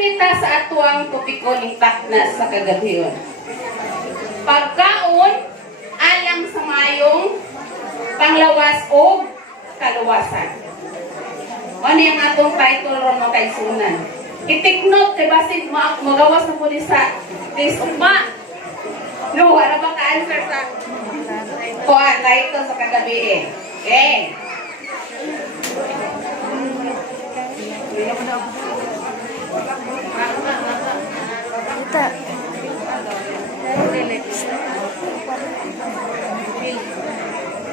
kita sa atuang topiko ning takna sa kagabiyon. Pagkaon alang sa mayong panglawas o kaluwasan. Ano yung atong title ron mga kaigsunan? I-take-note kay basin magawas na po ni sa disuma. No, wala ba ka-answer sa kuha title sa kagabi eh. Okay. Kita. Pero delete.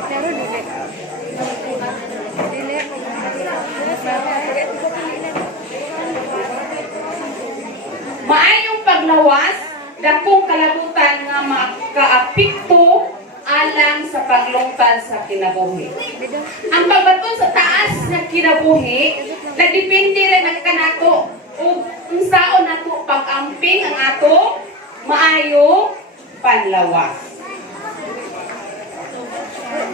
Pero delete. Delete. Maayong paglawas, dakong kalabutan nga makaapikto alang sa paglungtad sa kinabuhi. Ang pagbaton sa taas ng kinabuhi, nagdepende rin nagkanato o unsaon nato pag-amping ang ato maayong panlawas.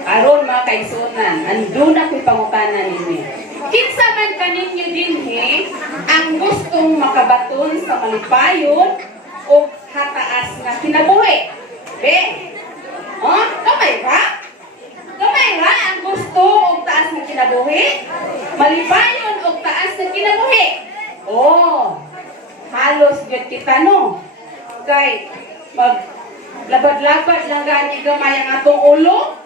Aron mga kaigsunan, andun ako'y pangutanan ninyo. Kinsa man kaninyo dinhi ang gustong makabaton sa malipayon o hataas na kinabuhi. Be, kamay ba? Kamay ba ang gusto o taas na kinabuhi? Malipayon o taas na kinabuhi? Halos yun kita no. Kay, maglabad-labad lang gani gamay ang atong ulo,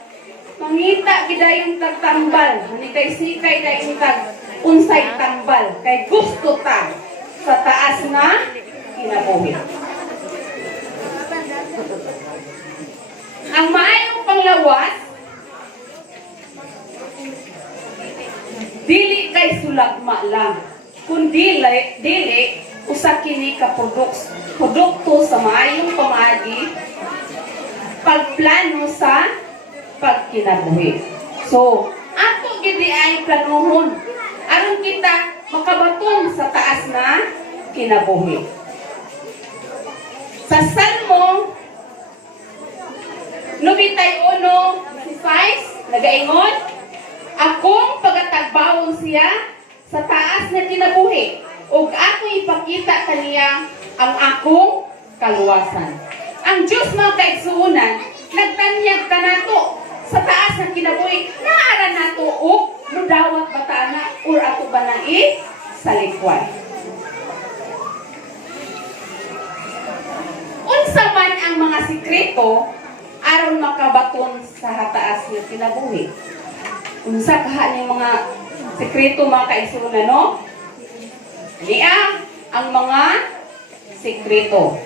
mangita gidayong tagtambal, ni kay sikay dayong unsay tambal, kay gusto ta sa taas na kinabuhi. Ang maayong panglawas, dili kay sulagma lang, kundi dili usa kini ka produkto sa maayong pamaagi pagplano sa pagkinabuhi. So, ato gidi ay planuhon aron kita makabaton sa taas na kinabuhi. Sa Salmo 91:5 nagaingon, akong pagatagbawon siya sa taas na kinabuhi ug ako ipakita kaniya ang akong kaluwasan. Ang Diyos mga kaigsuonan, nagtanyag kanato sa taas na kinabuhi, naara nato og nudawat batana or ato ba nang sa likwan. Unsa man ang mga sikreto aron makabaton sa hataas nga kinabuhi? Unsa kaha ning mga sikreto mga kaigsuonan no? Niya ang mga sikreto.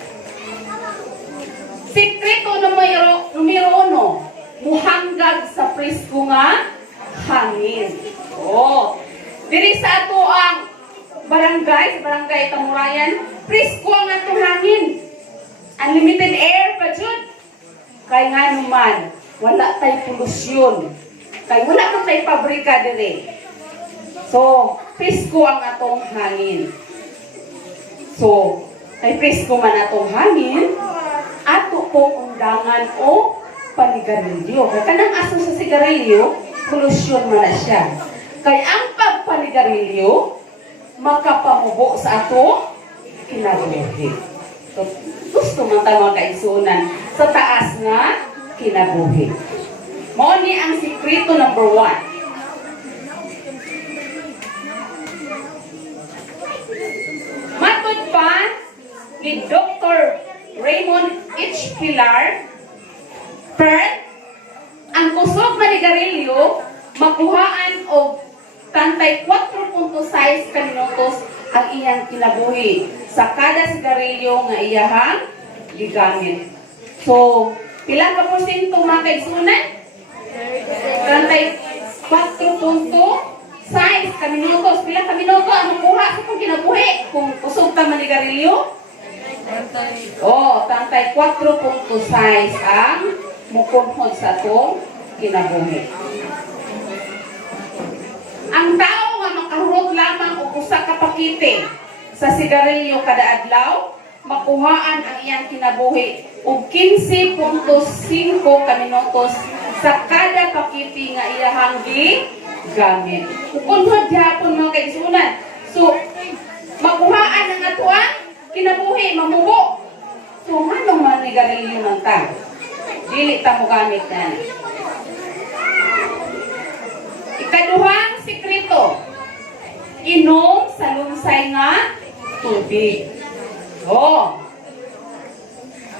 Sikreto numero 1, muhanggag sa presko nga hangin. Diri sa ato ang barangay Tamurayan, presko ang atong hangin. Unlimited air pa jud. Kay nga naman, wala tay polusyon. Kay wala man tay pabrika diri. So, presko ang atong hangin. So, kay presko man atong hangin, ato pong undangan o panigarilyo. Kaya kanang aso sa sigarilyo, polusyon man na siya. Kaya ang pagpanigarilyo, makapamubo sa ato kinabuhi. So, gusto man tayo mga kaigsuonan sa taas na kinabuhi. Mao ni ang sikreto number 1. Matod pa ni Dr. Raymond H. Pilar, ang kusog manigarilyo makuhaan og tantay 4.6 ka minutos ang iyang kinabuhi sa kada sigarilyo nga iyahang gigamit. So, pila ka porsyento mga kaigsunan? Tantay 4.6 ka minutos. Pila ka minuto ang makuha sa itong kinabuhi kung kusog ka manigarilyo? Tantay 4.6 ang mukunhod sa itong kinabuhi. Ang tao nga makahurot lamang o usa ka pakete sa sigarilyo kada adlaw, makuhaan ang iyang kinabuhi og 15.5 ka minutos sa kada pakete nga iyahang gigamit. Mukunhod gyapon mga kaigsunan. So, makuhaan ang ato ato ang kinabuhi, mamubo. So, ano man ni garilyo ng ta? Dili ta mo gamit na. Ikaduhang sikreto, inom sa lunsay nga tubig.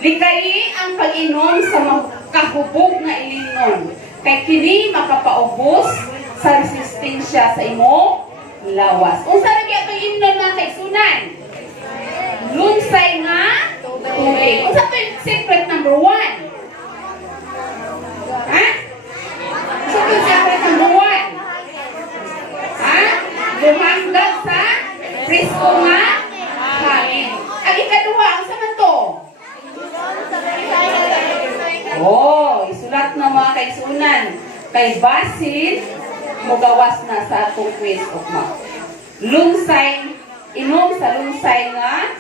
Likayi ang pag-inom sa makahubog na ilingon. Kay kini makapaubos sa resistensya sa imo lawas. Unsa ra gyud itong inom nga kaigsunan? Lunsay nga tubig. Unsa to yung secret number 1? Ha? Unsa to yung secret number 1? Ha? Lumangdag sa presko nga hangin. Ang ikaduha, unsa man to? Isulat na mga kaigsunan. Kay basin, mugawas na sa atong quiz of mouth. Lunsay, inom sa lunsay nga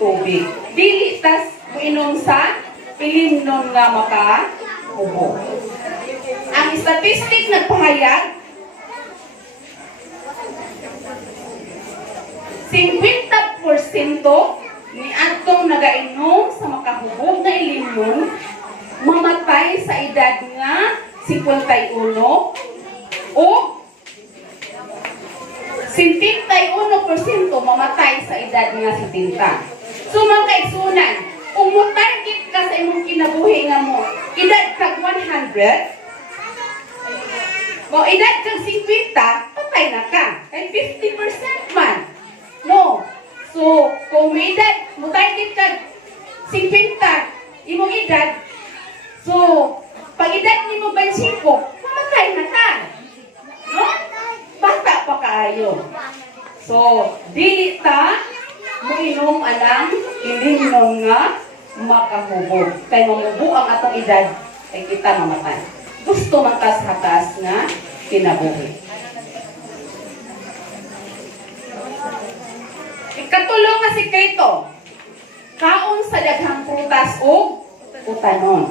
tubig. Dili tas inom sa pilimnon nga makahubo. Ang statistic nagpahayag, 50% ni atong nagainom sa makahubog na ilimnon mamatay sa edad nga 51 o 71% mamatay sa edad nga 70. So mga kaigsunan, kung mo target ka sa imong kinabuhi nga mo, edad kag 100, mo edad kag 50, patay na ka. Kay 50% man. No. So, kung may edad, mo target kag 50, imong edad, so, pag edad ni mo 25, mamatay na ka. No? Bata pa kaayo. So, dili ta mo inom anang ilimnon nga makahubog. Kay mamubo ang atong edad, ay kita mamatay. Gusto man tas hatas nga kinabuhi. Ikatulong nga sikreto, kaon sa daghang prutas o utanon.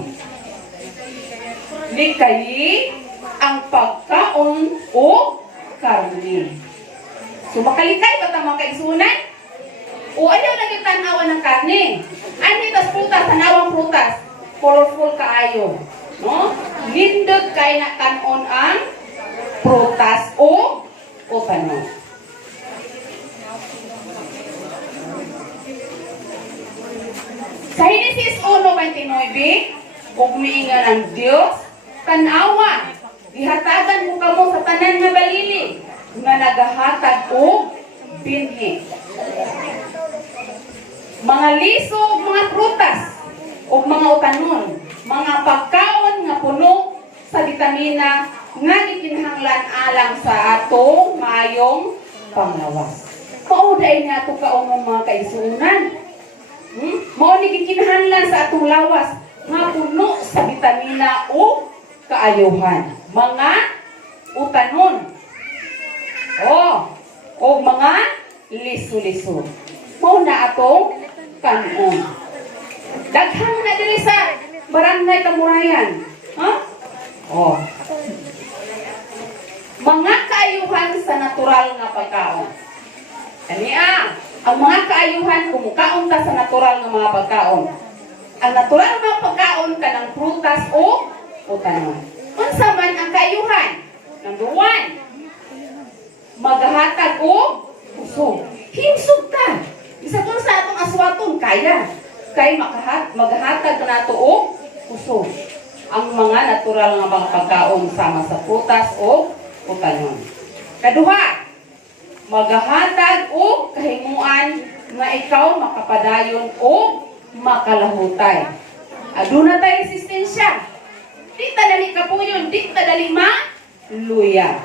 Likayi ang pagkaon o karne. So makalikay ba ta mga kaigsunan? O ayaw na yung tanawan ng karne. Ano tas prutas, tanawang prutas? Colorful kaayo. No? Lindot kay na kanon ang prutas o utanon. Sa Genesis 1:29, ug miingan ang Dios, tanawa, ihatagan mo kamo sa tanan nga balili, nga nagahatag og binhi. Mga liso ug mga prutas, ug mga utanon, mga pagkaon nga puno sa bitamina, nga gikinahanglan alang sa atong maayong panglawas. Pauday nga ito kaong mga kaisunan. Mao ni gikinahanglan sa atong lawas nga puno sa bitamina o kaayuhan. Mga utanon. O mga liso-liso. Mao na atong kanon. Daghang na diri sa Barangay Kamurayan. Mga kaayuhan sa natural nga pagkaon. Ang mga kaayuhan, kumukaon ta sa natural nga mga pagkaon. Ang natural nga pagkaon kanang prutas o utanon. Unsa man ang kaayuhan? Number 1, maghahatag og usog. Himsog ka. Isa kung sa atong aswaton, kaya. Kay maghahatag nato og usog. Ang mga natural nga mga pagkaon sama sa prutas o utanon. Kaduha, maghahatag o kahimuan nga ikaw makapadayon o makalahutay. Aduna tay resistensya. Di ta dali kapuyon, di ta dali maluya.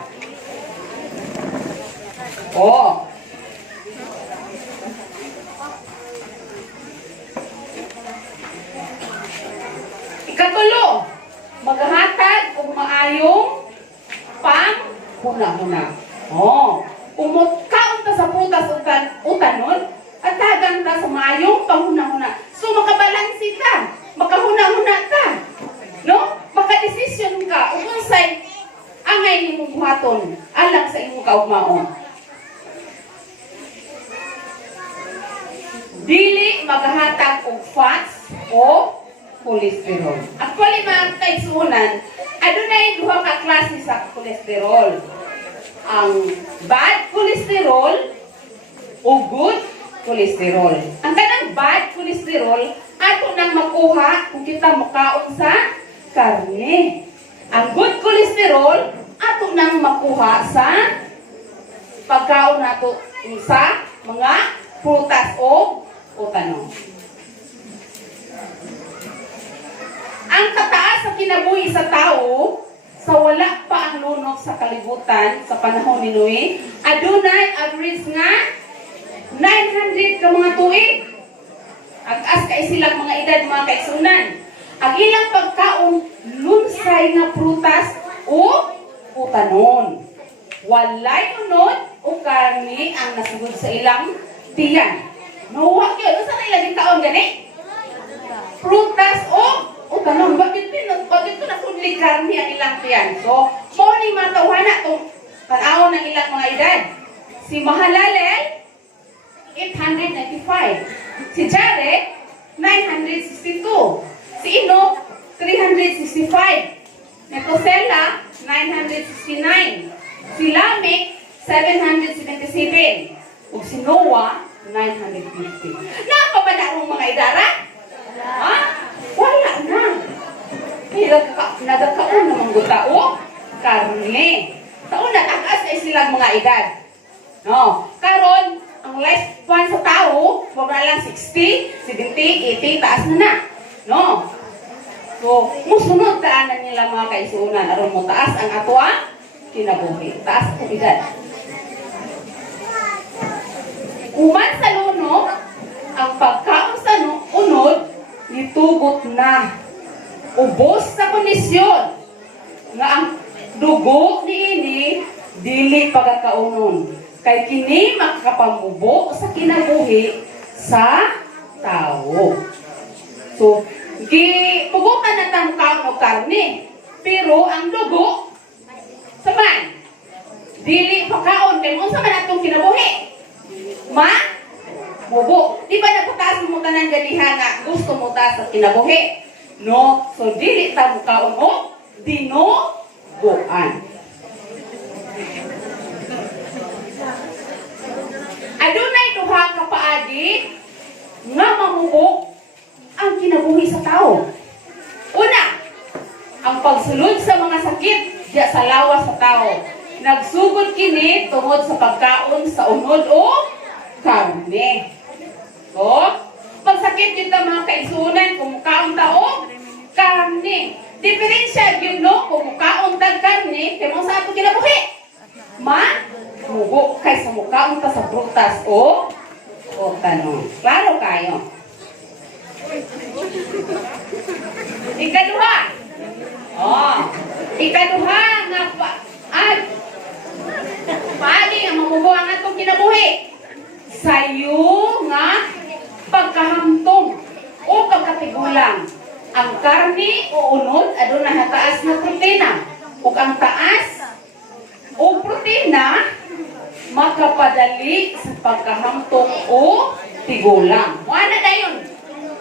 Ikatulo, maghahatag og maayong pang-huna-huna. Umutkaon ta sa prutas utanon, at tagang ta sa maayong panghuna-huna. So makabalansi ka, makahuna-huna ka. No? Makadesisyon ka, unsay angay nimong buhaton alang sa imong kaugmaon. nagahatag og fats o cholesterol. Actually mga kaigsuonan, adunay duha ka klase sa cholesterol. Ang bad cholesterol o good cholesterol. Ang kanang bad cholesterol ato nang makuha kung kita mukaon sa karne. Ang good cholesterol ato nang makuha sa pagkaon nato sa mga prutas o tanong. Ang kataas sa kinabuhi sa tao sa wala pa ang lunok sa kalibutan sa panahon ni Noe, adunay average nga 900 ka mga tuig. Ag-as kay sila mga edad mga kaigsunan. Ang ilang pagkaon lunsay nga prutas o tanon. Walay unod o karne ang nasugod sa ilang tiyan. Nawa gyud unsa na ilang kaon gani? Prutas o tanon. Bakit ko nasudli karne ang ilang tiyan? So, mo ni matawhana tong tan-awon ng ilang mga edad. Si Mahalalel 895. Si Jared 962. Si Enoch 365. Metosela 969. Si Lamech 777. Ug si Noah 950. Napapadarong mga idara? Ha? Wala na. Nagkakaon naman gutao karne. Taon na tagas ay silang mga edad. No. Karon ang lifespan sa tao, wag na lang 60, 70, 80, taas na na. No? So, musunod taanan nila mga kaisunan. Aron mo taas ang atwa, kinabuhi. Taas ang edad. Uman sa lunok, ang pagkaon sa unod, nitugot na. Ubos sa kondisyon nga ang dugo niini dili pagkakaunon. Kay kini makapamubo sa kinabuhi sa tao. So, gipugutan na tang kaon o karne, pero ang dugo saman dili pagkaon kay unsa man atong kinabuhi? Mubo. Di ba napataas mo tanan ganiha nga gusto mo taas sa kinabuhi? No, so dili ta mukaon o dinuguan. Adunay duha ka paagi nga mamubo ang kinabuhi sa tao. Una, ang pagsulod sa mga sakit diya sa lawas sa tao. Nagsugod kini tungod sa pagkaon sa unod o karne. So, pagsakit dito mga kaisunan kung mukaon tao karne. Diferensya yun no kung mukaon tag karne kaya mo sa ato kinabuhi. Mubo kaysa mukaon ta sa prutas o tanon. Klaro kayo. Ikaduha. Ikaduha nga paagi nga mamubo ang atong kinabuhi. Sayo nga pagkahamtong o pagkatigulang. Ang karne o unod aduna na taas na protina. Ug ang taas o protina makapadali sa pagkahamtong o tigulang. Wala dayon.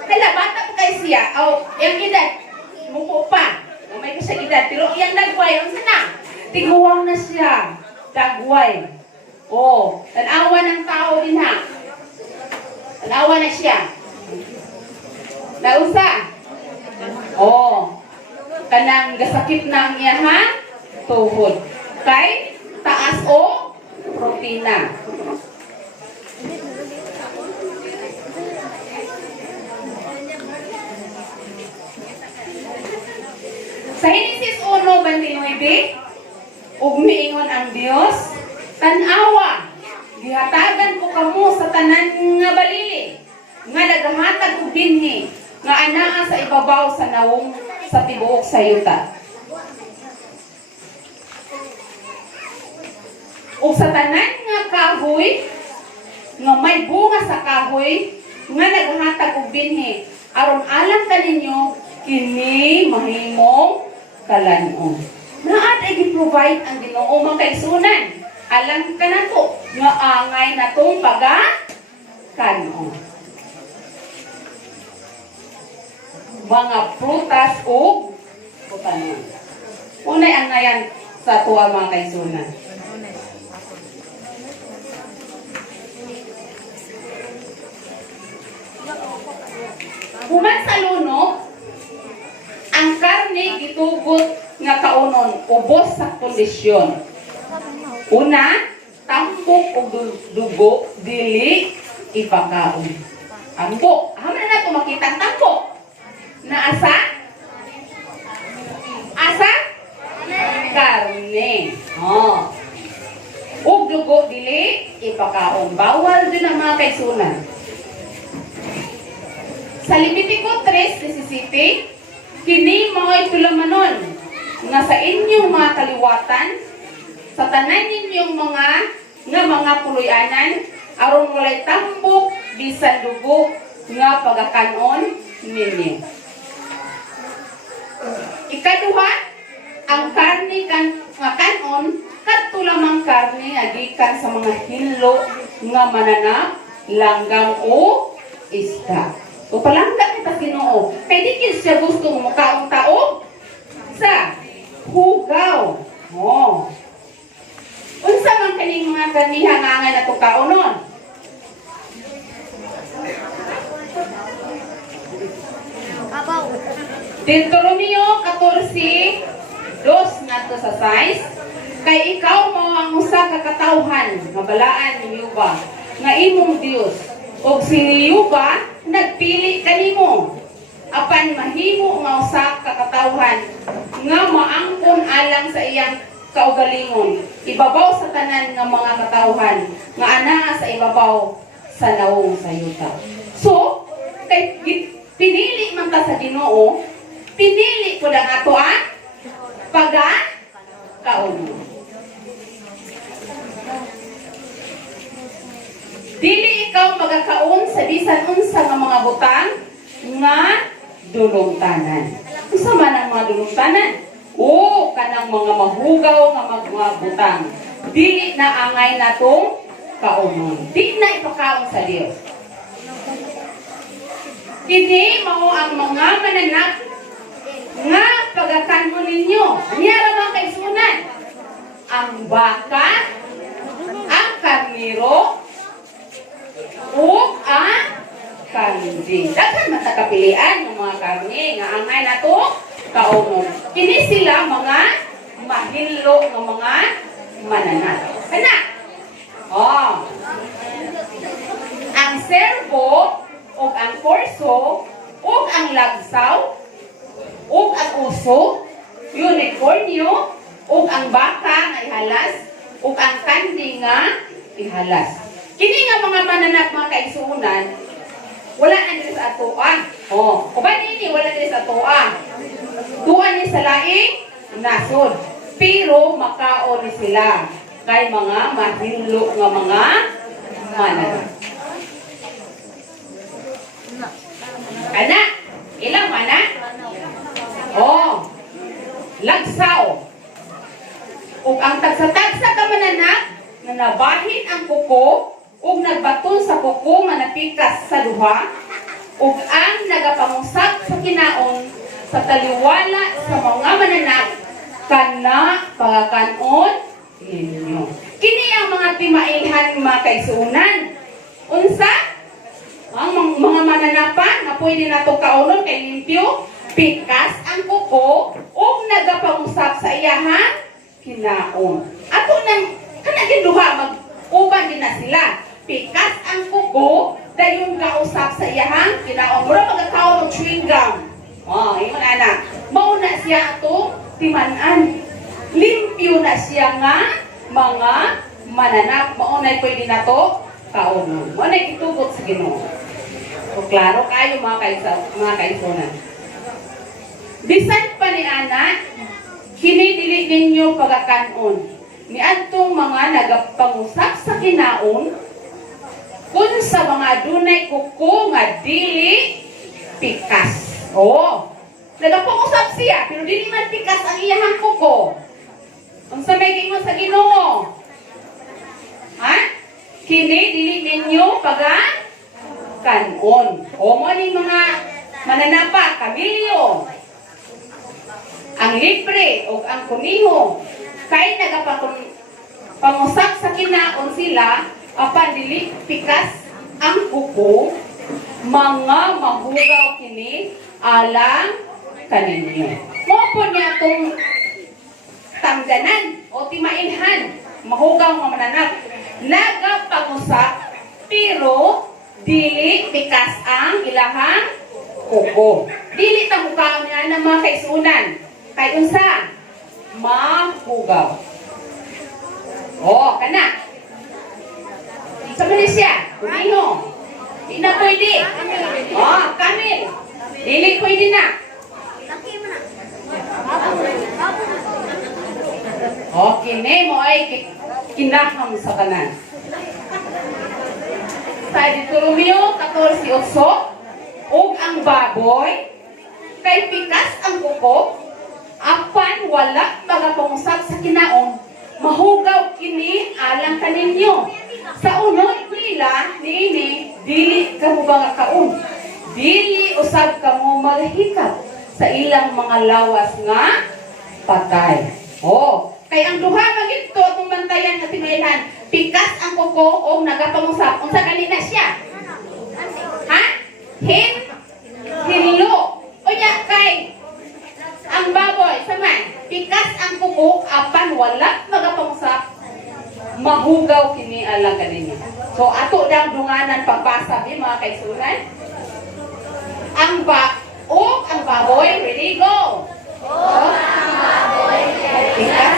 Kala bata pa kay siya. Yung edad mupo pa. May kasi edad pero iyang dagway unsa na? Tiguang na siya. Dagway. Tanawa ng tao din ha. Tanawa na siya. Nausa. Kanang gasakit na ang iyahang tuhod. Kay taas o protina. Sa Genesis 1:29, ug miingon ang Dios, tan-awa, gihatagan ko kamo sa tanan nga balili, nga nagahatag og binhi, nga anaa sa ibabaw sa nawong sa tibuok sa yuta. Ug sa tanan nga kahoy, nga may bunga sa kahoy, nga nagahatag og binhi, aron alam kaninyo kini mahimong kalanon. Naad ay gi-provide ang Ginoo mga kaigsunan. Alam ka na to, nga angay na tong pagakanon. mga prutas ug butanon. Unay angayan sa tuwa mga kaigsunan. Human sa lunok, ang karne gitugot nga kaunon ubos sa kondisyon. Una, tambok o dugo dili ipakaon. Ambok, haman na ito makita ang tambok. Na asa? Asa? Karne. Oh. Ug dugo dili ipakaon. Bawal din ang mga kaigsunan. Sa Levitico 3:17, kini mga itulamanon nga sa inyong mga kaliwatan, sa tanan ninyong mga puloy-anan, aron walay tambok bisan dugo nga pagakanon ninyo. Ikaduha, ang karne nga kanon kadto lamang karne nga gikan sa mga hinlo nga mananap, langgang o isda. O palangga kita Ginoo. Pwede kin siya gusto mo kaong taog sa hugaw. Oh. Unsa man kaning mga kaniha nga nga nato kaonon? Abaw. Deuteronomio 14:2 ngadto sa 6, kay ikaw mao ang usa ka katawhan nga balaan ni Yuba nga imong Dios, ug si Yuba nagpili kanimo apan mahimo nga usa ka katawhan nga maangkon alang sa iyang kaugalingon ibabaw sa tanan nga mga katawhan nga anaa sa ibabaw sa nawong sayuta. So, kay pinili man ta sa Ginoo, pinili ko lang ato ang pagkauno. Dili ikaw magakaon sa bisan unsa nga mga butang nga dulongtanan. Unsa man ang mga dulongtanan? O kanang mga mahugaw nga mga butang. Dili na angay natong kaunon. Di na ipakaon sa Dios. Kini mao ang mga mananap nga pagakanon ninyo. Niya ra mga kaigsunan. Ang baka, ang karniro, ug ang kambing. Daghan man ta kapilian ng mga karne nga angay nato kaunon. Kini sila mga mahinlo nga mga mananap. Ana. Oh. Ang servo ug ang porso ug ang lagsaw ug ang uso, unicornio ug ang baka nga ihalas ug ang kandi nga ihalas. Kini nga mga mananap mga kaigsuonan, wala na diri sa atoa. Oh, uban ini wala diri sa atoa. Tuwa ni sa laing nasod. Pero makaon ni sila kay mga mahinlo nga mga mananap. Ana, ilang mana? Oh, lagsaw. Ug ang tagsa-tagsa ka mananap na nabahin ang kuko ug nagbaton sa kuko nga napikas sa duha ug ang nagapangusap sa kinaon sa taliwala sa mga mananap kana pagakanon ninyo. Kini ang mga timailhan mga kaigsuonan. Unsa? Ang mga mananapan na pwede nato kaunon kay limpyo, pikas ang kuko ug nagapangusap sa iyahang kinaon. Ato nang kanagin duha mag-uban din na sila. Pikas ang kuko, dayon kausap sa iyahang kinaon. Mura magkakaon ng chewing gum. Oh, yun ana. Mauna siya ato timanan. Limpyo na siya nga mga mananap. Maunay pwede na to kaunon. Maunay itugot sa Ginoo. O klaro kayo mga kaigsuonan. Bisan pa ni ana, kinidili ninyo pagakanon. Niadtong mga nagapangusap sa kinaon kun sa mga dunay kuko nga dili pikas. Oh, nagapangusap siya pero dili man pikas ang iyahang kuko. Unsa may gingon sa Ginoo? Ha? Kini dili ninyo pagakanon. O mo ning mga mananapa, kamilyo. Ang libre o ang kuniho kay nagapangusap sa kinaon sila apan dili pikas ang kuko mga mahugaw kini alang kaninyo. Mo po niya itong tangganan o timailhan mahugaw nga mananap nagapangusap pero dili pikas ang ilahang kuko. Dili ta mukaon niya ng mga kaisunan. Kay unsa? Mahugaw. Oh, kana. Sa Malaysia, kumino. Di na pwede. Oh, kamil. Dili pwede na. Laki mo na. Oh, kini mo ay kinahang sa kanan. Sa Deuteronomio 14:8, ug ang baboy kay pikas ang kuko apan wala magapangusap sa kinaon mahugaw kini alang kaninyo sa unod nila niini dili kamo ba kaon dili usab kamo maghikap sa ilang mga lawas nga patay. Oh, kay ang duha magito atong bantayan nga timayhan pikas ang kuko o nagapangusap unsa kanina siya? Ha? Hinlo. Unya kay ang baboy, saman, pikas ang kuko, apan wala magapangusap, mahugaw kini alang kanina. So, ato dang dunganan pagbasa ni mga kaisunan. Ang baboy, ready, go! Oh, ang baboy, pikas,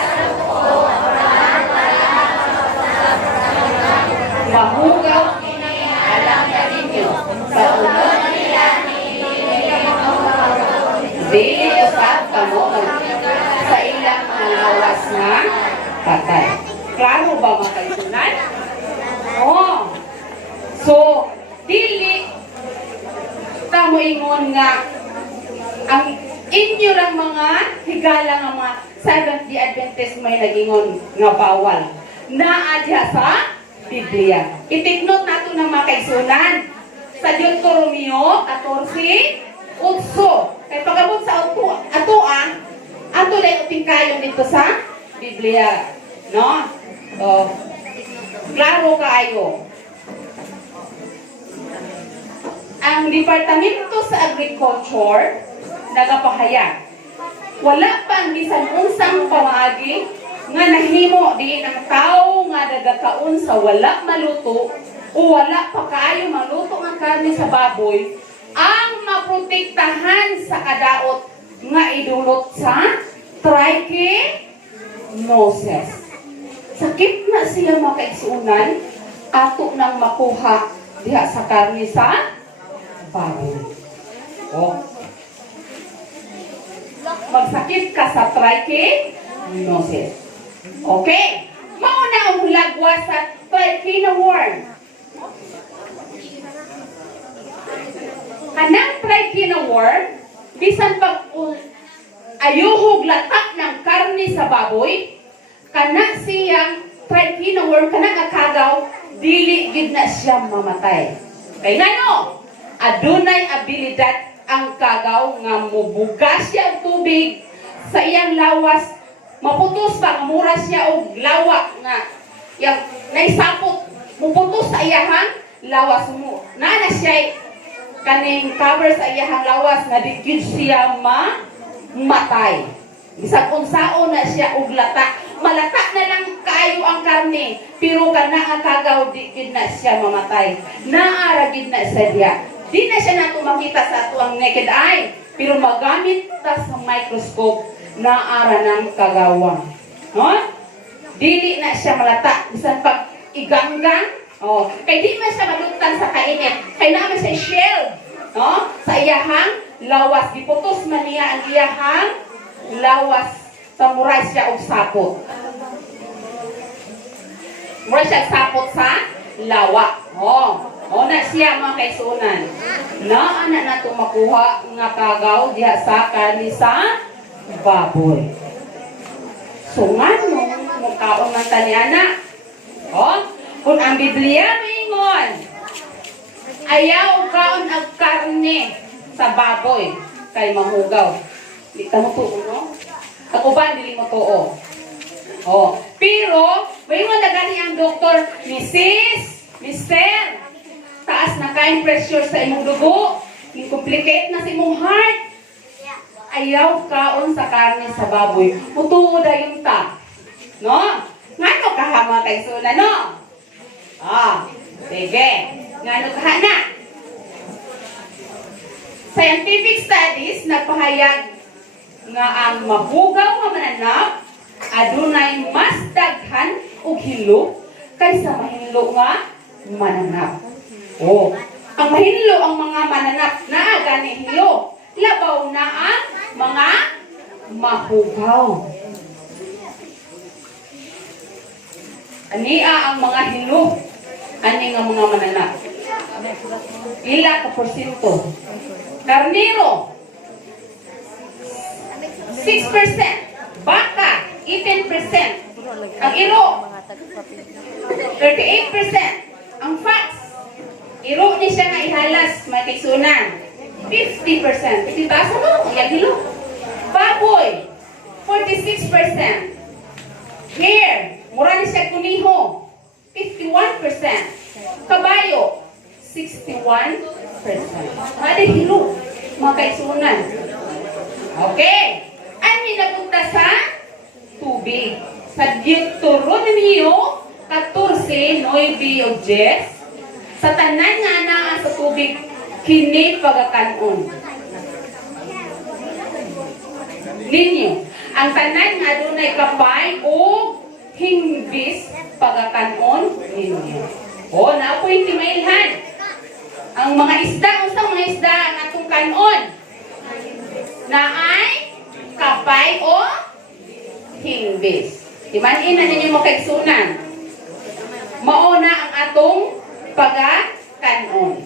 mahugaw kini alang kaninyo. Sa unod nila dili usab kamo sa ilang mga lawas nga patay. Klaro ba mga kaisunan? Oh. So, dili ta moingon nga ang inyo lang mga higala nga mga Seventh-day Adventist may nagingon nga bawal. Naa diha sa Biblia. Itiknot nato ng mga kaisunan sa Deuteronomio 14:8. Kay pagabot sa ato lang tingkayon dito sa Biblia, no? So, klaro kaayo. Ang Departamento sa Agriculture nagapahayag wala pa ang bisan unsang pamaagi nga nahimo di ng tao nga nagakaon sa wala maluto o wala pa kaayo maluto nga karne sa baboy ang maprotektahan sa kadaot nga idulot sa trichinosis. Sakit na siya mga kaigsuunan, ato nang makuha diha sa karne sa baboy. Oh. Magsakit ka sa trichinosis. Okay. Mauna ang hulagwa sa trichinoworm. Kanang trichinoworm, bisan pag ayuhog latak ng karne sa baboy, kana siyang trichinoworm, kanang akagaw, dili gid na siya mamatay. Kay ngano? Adunay abilidad ang kagaw nga mubugas siya og tubig sa iyang lawas, maputos pa mura siya og lawa nga yang naisapot, muputos sa iyang lawas mo. Nana siya kaning cover sa iyang lawas nga di gid siya mamatay. Bisag unsaon na siya og lata, malata na lang kaayo ang karne, pero kana ang kagaw di gid na siya mamatay. Naara gid na siya diya. Di na siya nato makita sa ato ang naked eye, pero magamit ta sa microscope naara ng kagawang. No? Dili na siya malata, bisan pag iganggang, oh, kay di man siya malutang sa kainit, kay naman siya shell, no? Sa iyahang lawas, giputos man niya ang iyahang lawas sa mura siya og sapot. Mura siya sapot sa lawa. Oh. O na siya mga kaisunan. Na na to makuha nga kagaw diha sa karne sa baboy. So nga mo kaon man tani ana. O, kung ang Biblia mingon ayaw kaon ang karne sa baboy kay mahugaw. Di ka mo tuo, no? Ang uban, dili mo tuo. Oh. Pero, may mo na gani ang doktor, Mrs. Mister, taas na kain pressure sa imong dugo, complicate na sa imong heart, ayaw kaon sa karne sa baboy. Mutuo da yung ta. No? Ngano kahama kay suna, no? Sige. Ngano kahana? Scientific studies nagpahayag nga ang mahugaw nga mananap adunay mas daghan og hilo kaysa mahinlo nga mananap. Ang mahinlo ang mga mananap naa gani hilo, labaw na ang mga mahugaw. Ania ang mga hilo, ani nga mga mananap. Ila ka porsyento? Karnero, 6%. Baka, 18%. Ang iro, 38%. Ang fats, iro ni siya na ihalas, may kaisunan. 50%. Kasi taas mo, ang hilo. Baboy, 46%. Hair, mura ni siya kuniho, 51%. Kabayo, 61%. Ada hilo, mga kaisunan. Okay. Ani napunta sa tubig. Sa Deuteronomio 14, 9 o 10, sa tanan nga naa sa tubig, kini pagakanon. Ninyo, ang tanan nga dunay kapay o hingbis pagakanon ninyo. Napoy timailhan. Ang mga isda, unsang mga isda ang atong kanon? Na ay kapay o hingbis. Imanin na ninyo makaigsunan. Mauna ang atong pagakanon.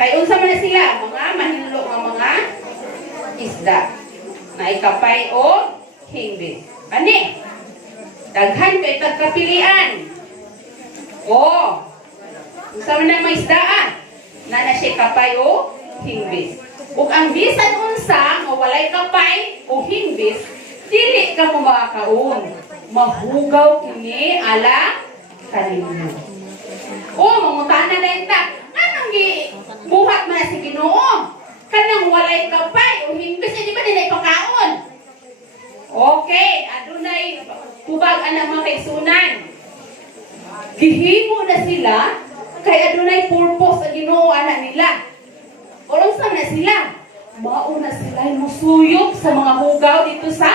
Kay unsa man na sila? Mga mahinlo nga mga isda. Na ay kapay o hingbis. Ani? Daghan kay tagkapilian. Unsa man ang mga isda na siya kapay o hingbis. Ug ang bisan unsa nga walay kapay o hingbis, dili ka mo makakaon. Mahugaw kini ala kaninyo. Mangutana na ta. Anong buhat man na si Ginoo? Kanang walay kapay o hingbis, di ba nila ipakaon? Okay, adunay tubag anang mga kaigsunan. Gihimo na sila kay adunay purpose ang Ginoo ana nila. Orong sa na sila? Mauna sila musuyok sa mga hugaw dito sa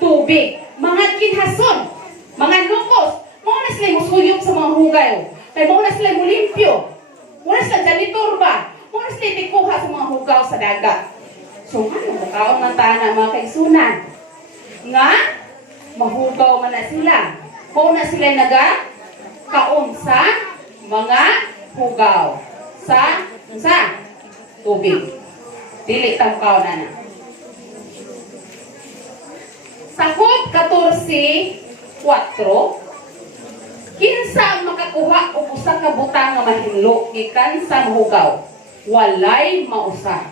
tubig. Mga kinhason, mga lukos, mauna sila musuyok sa mga hugaw. Kaya mauna sila mulimpyo. Mauna sila janitor ba? Mauna sila tikuha sa mga hugaw sa dagat. So ano, makaon ng tana mga kaigsunan? Nga, mahugaw man na sila. Mauna sila kaon sa mga hugaw. Sa tubig. Dili tangkaw na. Sa Hud 14:4, kinsa ang makakuha og usa ka butang nga mahinlo gikan sa mahugaw? Walay mausa.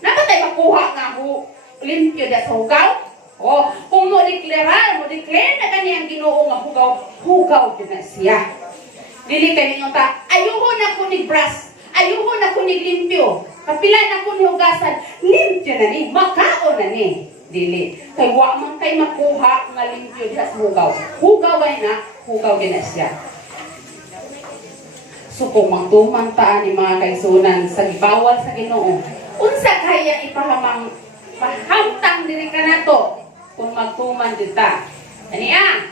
Napatay makuha nga limpyo da sa hugaw? Kung mo declare na kani ang Ginoo nga hugaw din na siya. Dili kaninyo ta, ayuho na ko ni brush, ayuho na ko ni limpyo, kapila na ko ni hugasan, limpyo na ni, makaon na ni. Dili. Kay wa man kay makuha nga limpyo diha sa hugaw. Hugaw ay na, hugaw din na siya. So kung magtuman taan ni mga kaigsunan sa gibawal sa Ginoo, unsa kaya pahamtang diri ka nato kung magtuman dita? Ania?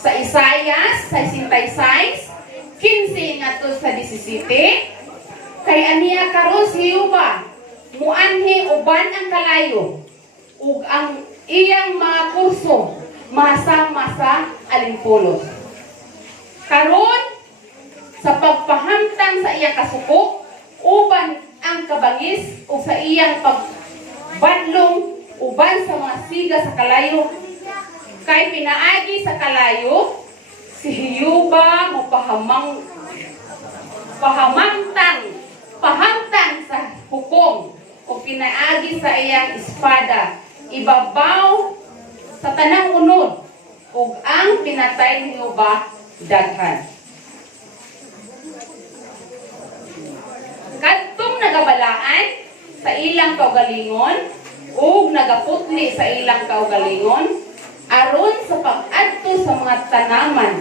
Sa Isaias 66 15 ngadto sa 17, kay aniya karon si Jehova muanhi uban ang kalayo ug ang iyang mga kurso masama sa alimpulos. Karon sa pagpahamtang sa iyang kasuko uban ang kabangis ug sa iyang pagbadlong uban sa mga siga sa kalayo, kay pinaagi sa kalayo si Jehova mo pahamantang pahangtang sa hukom o pinaagi sa iyang espada, ibabaw sa tanang unod, ug ang pinatay niyo ba daghan. Kadtong nagabalaan sa ilang kaugalingon ug nagaputli sa ilang kaugalingon aron sa pag-adto sa mga tanaman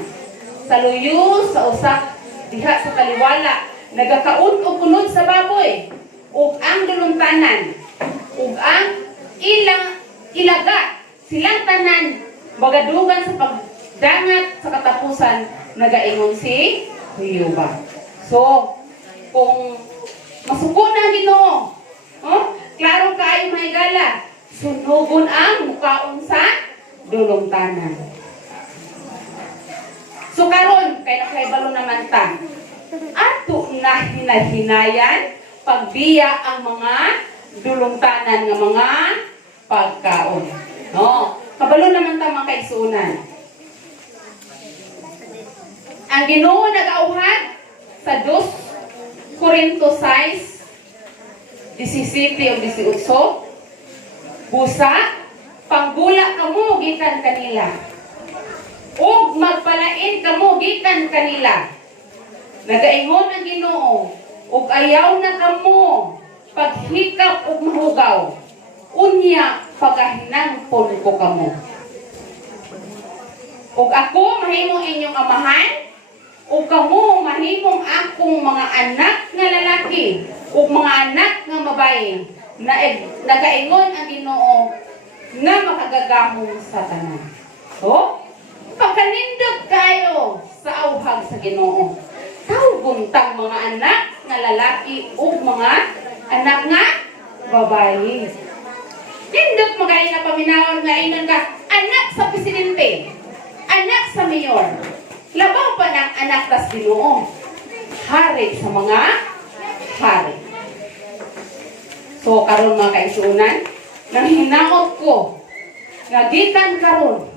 sa luyo sa usak diha sa taliwala, nagakaun og kunod sa baboy ug ang duluntanan ug ang ilang ilaga, silang tanan magadugan sa pagdangat sa katapusan, nagaingon si Jehova. So kung masuko na ang Ginoo, klaro kaayo mahigala, sunugon ang mukaon sa dulungtanan. So karon kay nakaibalo naman ta, ato na hinahinayan pagbiya ang mga dulungtanan nga mga pagkaon. No, kabalo naman ta mga kaigsuonan. Ang Ginoo nag-auhad sa 2 Corinto 6, 17 o 18, busa, panggula kamo gikan kanila, ug magpalain kamo gikan kanila. Nagaingon ang Ginoo, ug ayaw na kamo paghikap ug mahugaw, unya pagahinangpon ko kamo. Ug ako mahimong inyong amahan, ug kamo mahimong akong mga anak nga lalaki ug mga anak nga babae, na nagaingon ang Ginoo nga makagagamong sa tanan. So, pagkanindot kayo sa auhag sa Ginoo, tawguntang mga anak nga lalaki ug mga anak nga babae. Nindot magaling na paminawon nga inon ka, anak sa presidente, anak sa mayor, labaw pa ng anak tas Ginoo, hari sa mga hari. So karon mga kaigsuonan, nang hinaot ko nga gikan karon,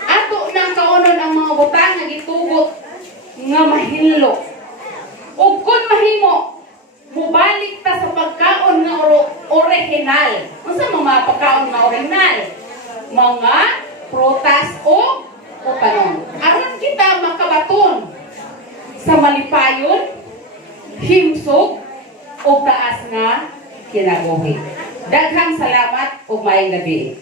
ato nang kaunon ang mga butang nga gitugot nga mahinlo. Ug kun mahimo, mubalik ta sa pagkaon nga original. Unsa mga pagkaon nga original? Mga prutas o panon. Aron kita makabaton sa malipayon, himsog o taas nga kinabuhi. Daghang salamat ug maayong gabi.